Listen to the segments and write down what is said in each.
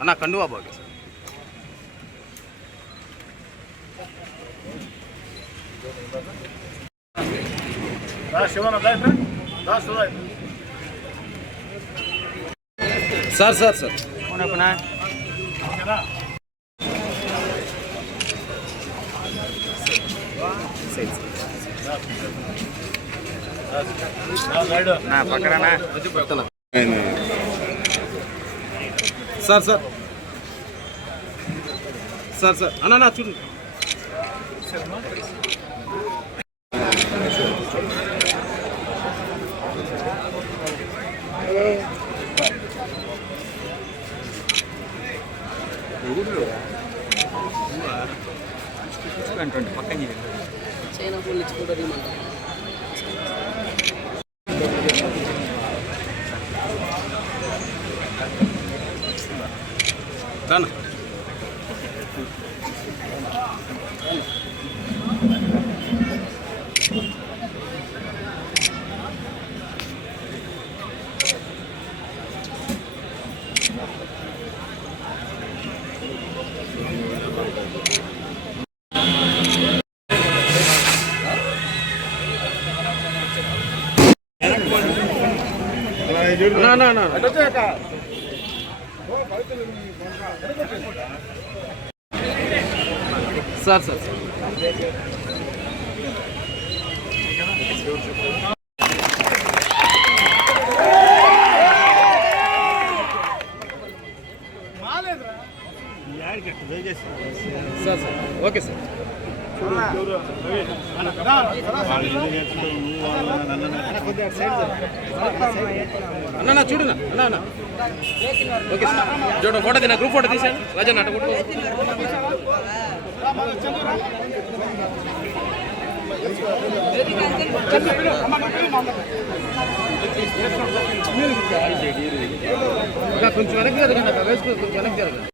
అన్న కండువా బాగా సార్ సార్ సార్ పక్కన సార్ సార్ సార్ సార్ అన్న చూడండి పక్కన చైనా ఫోన్ ఇచ్చుకుంటారు Done. No. Sir sir sir sir okay sir అన్న చూడనా అన్న ఓకే సార్ చూడ ఫోటో తిన్నా గ్రూప్ ఫోటో తీసాను రాజా నాట కొట్టు కొంచెం వెనక్కి జరగండి వేసుకో కొంచెం వెనక్కి జరగండి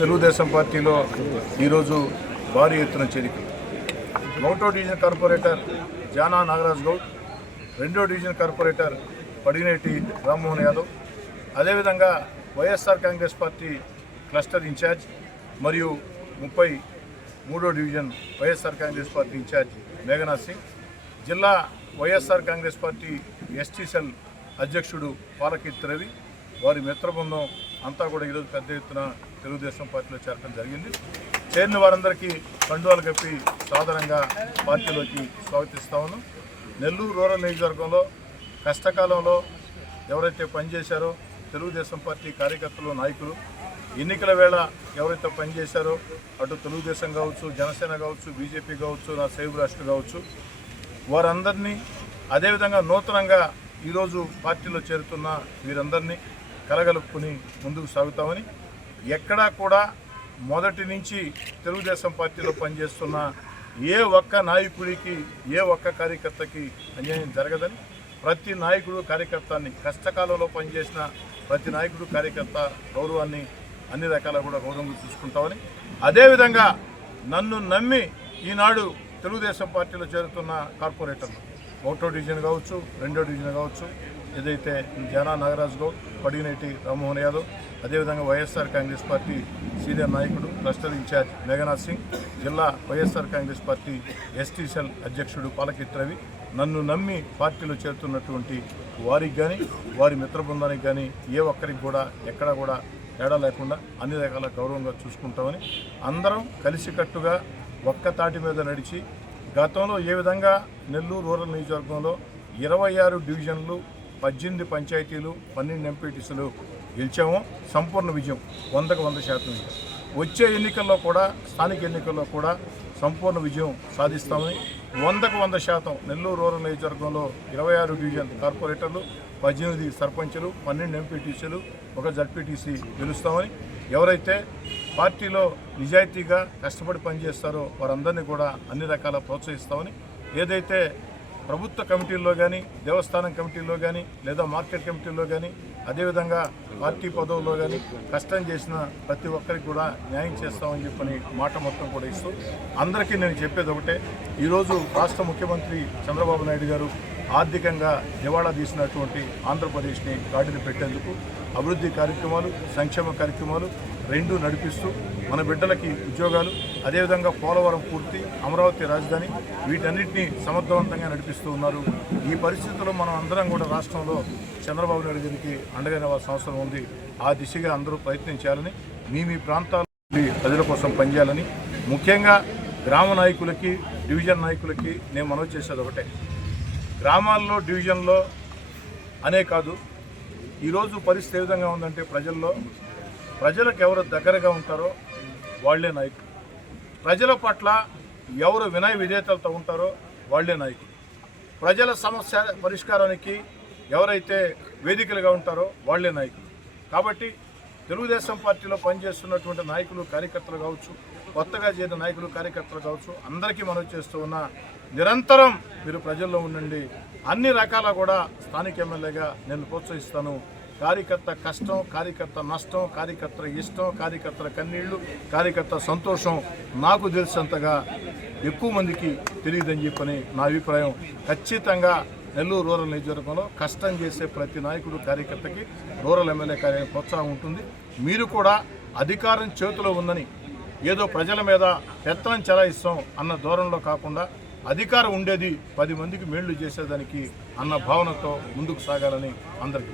తెలుగుదేశం పార్టీలో ఈరోజు భారీ ఎత్తున చేరికలు. 1వ డివిజన్ కార్పొరేటర్ జానా నాగరాజ్ గౌడ్, 2వ డివిజన్ కార్పొరేటర్ పడినేటి రామ్మోహన్ యాదవ్, అదేవిధంగా YSR Congress party cluster in charge మరియు 33వ division YSR Congress party in charge Meghanath Singh, జిల్లా YSR Congress party ST cell అధ్యక్షుడు పాలకీర్తి రవి, వారి మిత్రబృందం అంతా కూడా ఈరోజు పెద్ద ఎత్తున తెలుగుదేశం పార్టీలో చేరడం జరిగింది. చేరిన వారందరికీ కండువాలు కప్పి సాధారణంగా పార్టీలోకి స్వాగతిస్తామను. నెల్లూరు రూరల్ నియోజకవర్గంలో కష్టకాలంలో ఎవరైతే పనిచేశారో తెలుగుదేశం పార్టీ కార్యకర్తలు, నాయకులు, ఎన్నికల వేళ ఎవరైతే పనిచేశారో అటు తెలుగుదేశం కావచ్చు, జనసేన కావచ్చు, బీజేపీ కావచ్చు, నా సేవ్ రాష్ట్ర కావచ్చు, వారందరినీ అదేవిధంగా నూతనంగా ఈరోజు పార్టీలో చేరుతున్న వీరందరినీ కలగలుపుకుని ముందుకు సాగుతామని, ఎక్కడా కూడా మొదటి నుంచి తెలుగుదేశం పార్టీలో పనిచేస్తున్న ఏ ఒక్క నాయకుడికి, ఏ ఒక్క కార్యకర్తకి అన్యాయం జరగదని, ప్రతి నాయకుడు కార్యకర్తని కష్టకాలంలో పనిచేసిన ప్రతి నాయకుడు కార్యకర్త గౌరవాన్ని అన్ని రకాల కూడా గౌరవంగా చూసుకుంటామని, అదేవిధంగా నన్ను నమ్మి ఈనాడు తెలుగుదేశం పార్టీలో చేరుతున్న కార్పొరేటర్లు 1వ డివిజన్ కావచ్చు, 2వ డివిజన్ కావచ్చు, ఏదైతే జానా నాగరాజ్ గౌడ్, పడినేటి రామ్మోహన్ యాదవ్, అదేవిధంగా వైఎస్ఆర్ కాంగ్రెస్ పార్టీ సీనియర్ నాయకుడు క్లస్టర్ ఇన్ఛార్జ్ మేఘనాథ్ సింగ్, జిల్లా YSR Congress party ST cell అధ్యక్షుడు పాలకీర్తి రవి, నన్ను నమ్మి పార్టీలో చేరుతున్నటువంటి వారికి కానీ వారి మిత్ర బృందానికి కానీ ఏ ఒక్కరికి కూడా ఎక్కడా కూడా తేడా లేకుండా అన్ని రకాల గౌరవంగా చూసుకుంటామని, అందరం కలిసికట్టుగా ఒక్క తాటి మీద నడిచి గతంలో ఏ విధంగా నెల్లూరు రూరల్ నియోజకవర్గంలో 26 డివిజన్లు, 18 పంచాయతీలు, 12 ఎంపీటీసీలు గెలిచామో సంపూర్ణ విజయం, 100కు 100% విజయం. వచ్చే ఎన్నికల్లో కూడా, స్థానిక ఎన్నికల్లో కూడా సంపూర్ణ విజయం సాధిస్తామని, 100కు 100% నెల్లూరు రూరల్ నియోజకవర్గంలో 26 డివిజన్ కార్పొరేటర్లు, 18 సర్పంచులు, 12 ఎంపీటీసీలు, 1 జడ్పీటీసీ గెలుస్తామని, ఎవరైతే పార్టీలో నిజాయితీగా కష్టపడి పనిచేస్తారో వారందరినీ కూడా అన్ని రకాల ప్రోత్సహిస్తామని, ఏదైతే ప్రభుత్వ కమిటీల్లో కానీ, దేవస్థానం కమిటీల్లో కానీ, లేదా మార్కెట్ కమిటీల్లో కానీ, అదేవిధంగా పార్టీ పదవుల్లో కానీ కష్టం చేసిన ప్రతి ఒక్కరికి కూడా న్యాయం చేస్తామని చెప్పని మాట మొత్తం కూడా ఇస్తూ అందరికీ నేను చెప్పేది ఒకటే, ఈరోజు రాష్ట్ర ముఖ్యమంత్రి చంద్రబాబు నాయుడు గారు ఆర్థికంగా దివాళా తీసినటువంటి ఆంధ్రప్రదేశ్ని గాడిన పెట్టేందుకు అభివృద్ధి కార్యక్రమాలు, సంక్షేమ కార్యక్రమాలు రెండూ నడిపిస్తూ మన బిడ్డలకి ఉద్యోగాలు, అదేవిధంగా పోలవరం పూర్తి, అమరావతి రాజధాని వీటన్నిటినీ సమర్థవంతంగా నడిపిస్తూ ఉన్నారు. ఈ పరిస్థితుల్లో మనం అందరం కూడా రాష్ట్రంలో చంద్రబాబు నాయుడు గారికి అండగా నిలవాల్సిన అవసరం ఉంది. ఆ దిశగా అందరూ ప్రయత్నం చేయాలని, మీ ప్రాంతాల ప్రజల కోసం పనిచేయాలని, ముఖ్యంగా గ్రామ నాయకులకి, డివిజన్ నాయకులకి నేను మనవి చేసేది ఒకటే, గ్రామాల్లో డివిజన్లో అనే కాదు, ఈరోజు పరిస్థితి ఏ విధంగా ఉందంటే ప్రజలకు ఎవరు దగ్గరగా ఉంటారో వాళ్లే నాయకులు, ప్రజల పట్ల ఎవరు వినయ విధేయతలతో ఉంటారో వాళ్లే నాయకులు, ప్రజల సమస్య పరిష్కారానికి ఎవరైతే వేదికలుగా ఉంటారో వాళ్లే నాయకులు. కాబట్టి తెలుగుదేశం పార్టీలో పనిచేస్తున్నటువంటి నాయకులు, కార్యకర్తలు కావచ్చు, కొత్తగా చేరిన నాయకులు, కార్యకర్తలు కావచ్చు, అందరికీ మనం చేస్తూ ఉన్న నిరంతరం మీరు ప్రజల్లో ఉండండి. అన్ని రకాల కూడా స్థానిక ఎమ్మెల్యేగా నేను ప్రోత్సహిస్తాను. కార్యకర్త కష్టం, కార్యకర్త నష్టం, కార్యకర్తల ఇష్టం, కార్యకర్తల కన్నీళ్లు, కార్యకర్త సంతోషం నాకు తెలిసినంతగా ఎక్కువ మందికి తెలియదని చెప్పని నా అభిప్రాయం. ఖచ్చితంగా నెల్లూరు రూరల్ నియోజకవర్గంలో కష్టం చేసే ప్రతి నాయకుడు, కార్యకర్తకి రూరల్ ఎమ్మెల్యే ప్రోత్సాహం ఉంటుంది. మీరు కూడా అధికారం చేతిలో ఉందని ఏదో ప్రజల మీద పెత్తనం చెలాయిస్తాం అన్న ధోరణిలో కాకుండా, అధికారం ఉండేది 10 మందికి మేళ్లు చేసేదానికి అన్న భావనతో ముందుకు సాగాలని అందరికీ